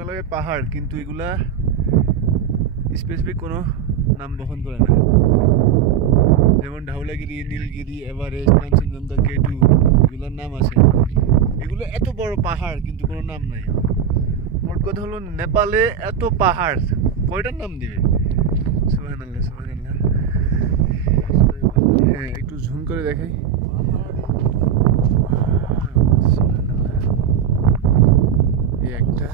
হিমালয়ের পাহাড়, কিন্তু এগুলা স্পেসিফিক কোনো নাম বহন করে না। যেমন ঢাউলাগিরি, নীলগিরি, এভারেস্ট, কাঞ্চনজঙ্ঘা, কেটু, এগুলোর নাম আছে। এগুলো এত বড় পাহাড় কিন্তু কোনো নাম নাই। মোট কথা হলো নেপালে এত পাহাড়, কয়টার নাম দিবে? সুবহানাল্লাহ, সুবহানাল্লাহ। হ্যাঁ, একটু ঝুম করে দেখাই। এই একটা,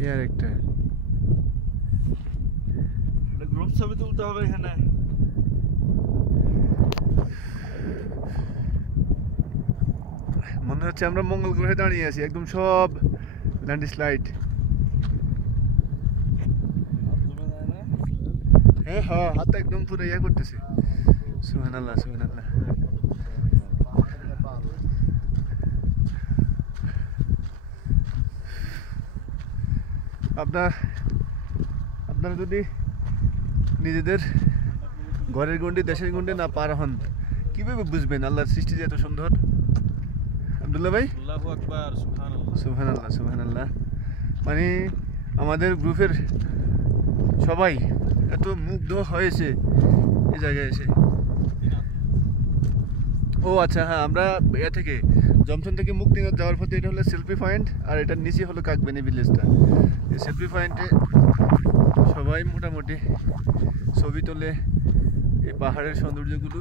এই আর একটা। গ্রুপ ছবি তুলতে হবে এখানে। মনে হচ্ছে আমরা মঙ্গল গ্রহে দাঁড়িয়ে আছি, একদম সব ল্যান্ডস্লাইড। হ্যাঁ হ্যাঁ, হাতটা একদম পুরো ইয়া করতেছে। সুবহানাল্লাহ, সুবহানাল্লাহ। আপনারা যদি নিজেদের ঘরের গন্ডি, দেশের গন্ডি না পার হন, কিভাবে বুঝবেন আল্লাহর সৃষ্টি যে এত সুন্দর? আব্দুল্লাহ ভাই, আল্লাহু আকবার, সুবহানাল্লাহ, সুবহানাল্লাহ, সুবহানাল্লাহ। মানে আমাদের গ্রুপের সবাই এত মুগ্ধ হয়েছে এই জায়গায় এসে। ও আচ্ছা, হ্যাঁ, আমরা এ থেকে জমসন থেকে মুক্তিনাথ যাওয়ার পথে এটা হলো সেলফি পয়েন্ট, আর এটার নিচে হলো কাকবেনি ভিলেজটা। এই সেলফি পয়েন্টে সবাই মোটামুটি ছবি তোলে এই পাহাড়ের সৌন্দর্যগুলো